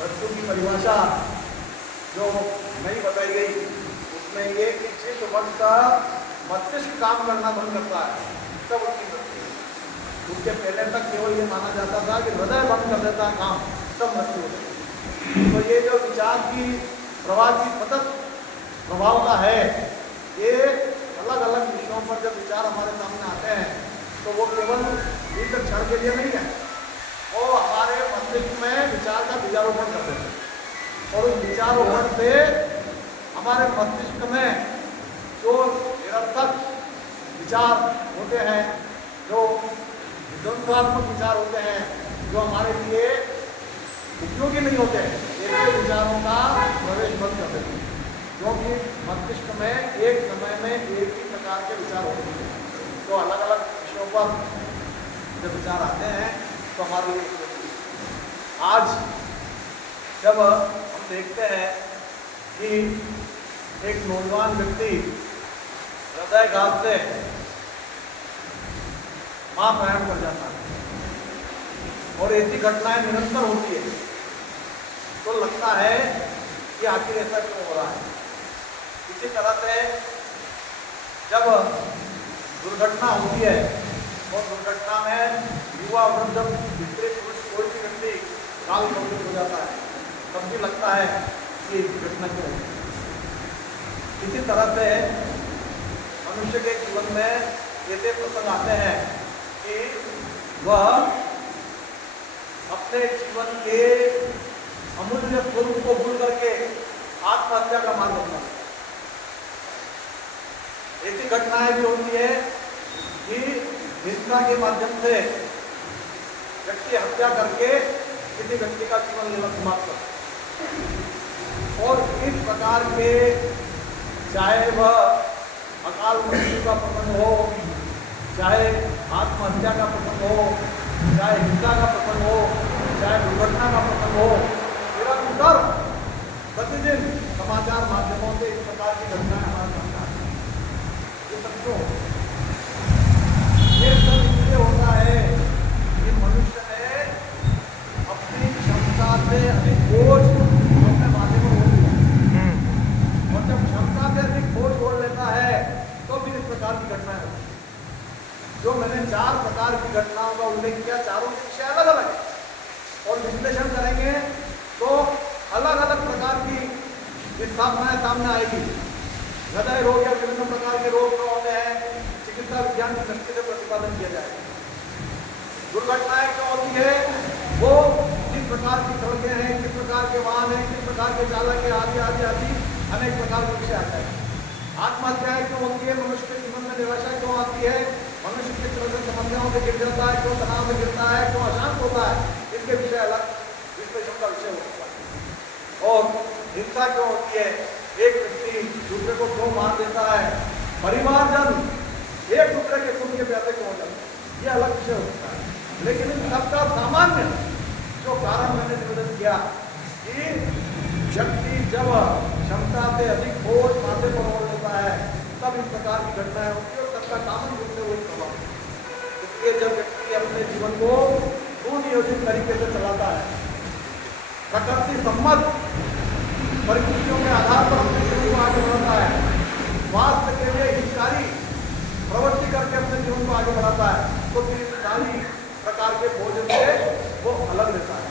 मृत्यु की परिभाषा जो नहीं बताई गई उसमें ये कि जिस वक्त का मस्तिष्क काम करना बंद करता है तब उसकी मृत्यु। उसके पहले तक केवल ये माना जाता था कि हृदय बंद कर देता है काम तब मृत्यु होती है। तो ये जो विचार की प्रवाह की सतत प्रभावता है, ये अलग अलग विषयों पर जब विचार हमारे सामने आते हैं तो वो केवल एक क्षण के लिए नहीं है, वो हमारे मस्तिष्क में विचार का बीजारोपण करते हैं और उस विचारोपण से हमारे मस्तिष्क में जो निरर्थक विचार होते हैं, जो विध्वंसात्मक विचार होते हैं, जो हमारे लिए उपयोगी नहीं होते हैं, ऐसे विचारों का प्रवेश बंद कर देते हैं। क्योंकि मस्तिष्क में एक समय में एक ही प्रकार के विचार होते हैं, तो अलग अलग विषयों पर जब विचार आते हैं तो हमारे लिए आज जब हम देखते हैं कि एक नौजवान व्यक्ति हृदयघात से महाप्रयाण कर जाता है और ऐसी घटनाएं निरंतर होती है, तो लगता है कि आखिर ऐसा क्यों हो रहा है। इसी तरह से जब दुर्घटना होती है और दुर्घटना में युवा वृद्ध स्त्री पुरुष कोई भी व्यक्ति काल कौशिक हो जाता है, तब भी लगता है कि घटना क्यों होती है। इसी तरह से मनुष्य के जीवन में ऐसे प्रसंग आते हैं कि वह अपने जीवन के अमूल्य स्वरूप को भूल करके आत्महत्या का मार्ग अपनाता है। ऐसी घटनाएं भी होती है कि हिंसा के माध्यम से व्यक्ति हत्या करके किसी व्यक्ति का जीवन लेना समाप्त करता है। और इस प्रकार के चाहे वह अकाल मृत्यु का प्रसंग हो, चाहे आत्महत्या का प्रसंग हो, चाहे हिंसा का प्रसंग हो, चाहे दुर्घटना का प्रसंग हो, निरंतर प्रतिदिन समाचार माध्यमों से इस प्रकार की घटनाएं हमारे सामने आती हैं। ये सब क्यों? ये सब इसलिए होता है कि मनुष्य ने अपनी क्षमता से अधिक बोझ अपने माथे पर ओढ़ लिया, और जब क्षमता से अधिक बोझ ओढ़ लेता है तो फिर इस प्रकार की घटनाएं होती हैं। जो मैंने 4 प्रकार की घटनाओं का उल्लेख किया, चारों के विषय अलग अलग है और विश्लेषण करेंगे तो अलग अलग प्रकार की स्थापनाएं सामने आएगी। हृदय रोग या विभिन्न प्रकार के रोग जो होते हैं, चिकित्सा विज्ञान की दृष्टि से प्रतिपादन किया जाएगा। दुर्घटनाएं क्यों होती है, वो किस प्रकार की सड़कें हैं, किस प्रकार के वाहन हैं, किस प्रकार के चालक है, आदि आदि आदि अनेक प्रकार के विषय आता है। आत्महत्याएं क्यों होती है, मनुष्य के जीवन में निराशा क्यों आती है, मनुष्य किस तरह से समस्याओं से गिर जाता है, क्यों तनाव में गिरता है, क्यों अशांत होता है, इसके विषय अलग विश्लेषण का विषय हो सकता है। और हिंसा क्यों होती है, एक व्यक्ति दूसरे को क्यों मार देता है, परिवारजन एक दूसरे के खून के प्यासे क्यों हो जाते हैं, ये अलग विषय हो सकता है। लेकिन इन सबका सामान्य जो कारण मैंने निवेदन किया कि व्यक्ति जब क्षमता से अधिक बोझ माथे पर ओढ़ लेता है तब इस प्रकार की घटनाएं होती है और सबका कामन रूप से वही प्रभाव। इसलिए जब व्यक्ति अपने जीवन को सुनियोजित तरीके से चलाता है, प्रकृति सम्मत परिस्थितियों के आधार पर अपने जीवन को आगे बढ़ाता है, स्वास्थ्य के लिए हितकारी प्रवृत्ति करके अपने जीवन को आगे बढ़ाता है, तो फिर इन सारी प्रकार के भोजन से वो अलग रहता है।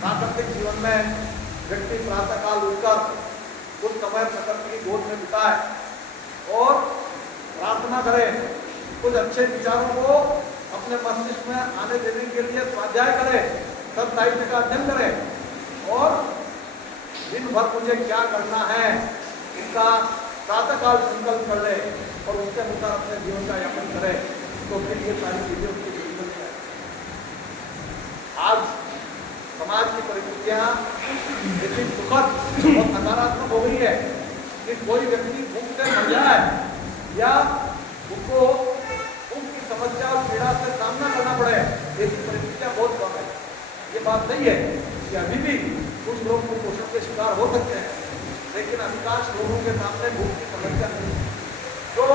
प्राकृतिक जीवन में व्यक्ति प्रातः काल उठकर कुछ समय प्रकृति की गोद में बिताए और प्रार्थना करे, कुछ अच्छे विचारों को अपने मस्तिष्क में आने देने के लिए स्वाध्याय करे, सब साहित्य का अध्ययन करे और दिन भर मुझे क्या करना है इसका प्रातःकाल संकल्प कर ले और उसके अनुसार अपने जीवन का यापन करे, तो फिर ये सारी चीजें उसके जीवन में आएगी। आज समाज की परिस्थितियां इतनी सुखद और सकारात्मक हो गई है कि कोई व्यक्ति भूख से मर जाए या उसको भूख की समस्या और पीड़ा से सामना करना पड़े, ऐसी परिस्थितियां बहुत कम है। ये बात सही है कि अभी भी कुछ लोग कुपोषण के शिकार हो सकते हैं, लेकिन अधिकांश लोगों के सामने भूख की समस्या नहीं है। जो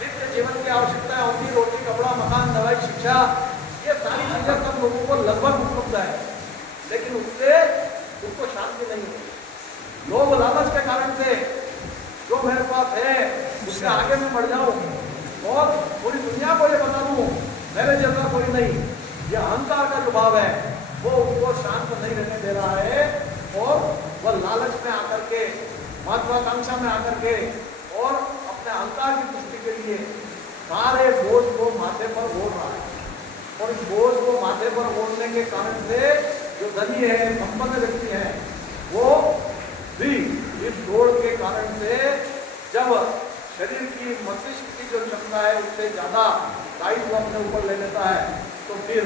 नित्य जीवन की आवश्यकताएं होती, रोटी, कपड़ा, मकान, दवाई, शिक्षा, ये सारी चीजें सब लोगों को लगभग उपलब्ध है। लेकिन उससे उसको शांति नहीं होती। लोभ लालच के कारण से जो मेरे पास है उसके आगे मैं बढ़ जाऊं और पूरी दुनिया को ये बता दूं मेरे जैसा कोई नहीं, ये अहंकार का जो भाव है वो उसको शांत नहीं रहने दे रहा है और वह लालच में आकर के, महत्वाकांक्षा में आकर के और अपने अहंकार की पुष्टि के लिए सारे बोझ को माथे पर ओढ़ रहा है। और इस बोझ को माथे पर ओढ़ने के कारण से जो धनी है, संपन्न व्यक्ति है, वो भी इस बोझ के कारण से जब शरीर की, मस्तिष्क की जो क्षमता है उससे ज्यादा दायित्व अपने ऊपर ले लेता है तो फिर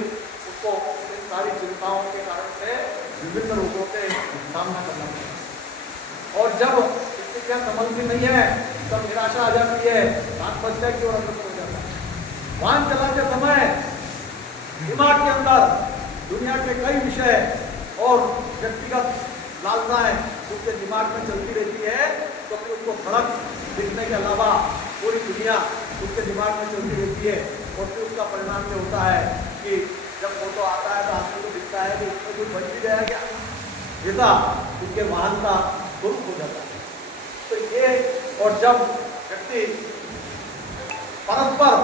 उसको इन सारी चिंताओं के कारण से विभिन्न रोगों के सामना करना पड़ता है। और जब स्थितियां संभलती नहीं है तब निराशा आ जाती है, आत्महत्या की ओर अग्रसर हो जाता है। वाहन चलाते समय दिमाग के अंदर दुनिया के कई विषय और व्यक्तिगत लालसाएं उसके दिमाग में चलती रहती है तो फिर उसको सड़क दिखने के अलावा पूरी दुनिया उसके दिमाग में चलती रहती है और फिर उसका परिणाम ये होता है कि जब फोटो आता है तो आदमी को दिखता है कि उसमें कुछ बच भी गया क्या, ऐसा उसके वाहन का स्वरूप हो जाता है। तो ये, और जब व्यक्ति परस्पर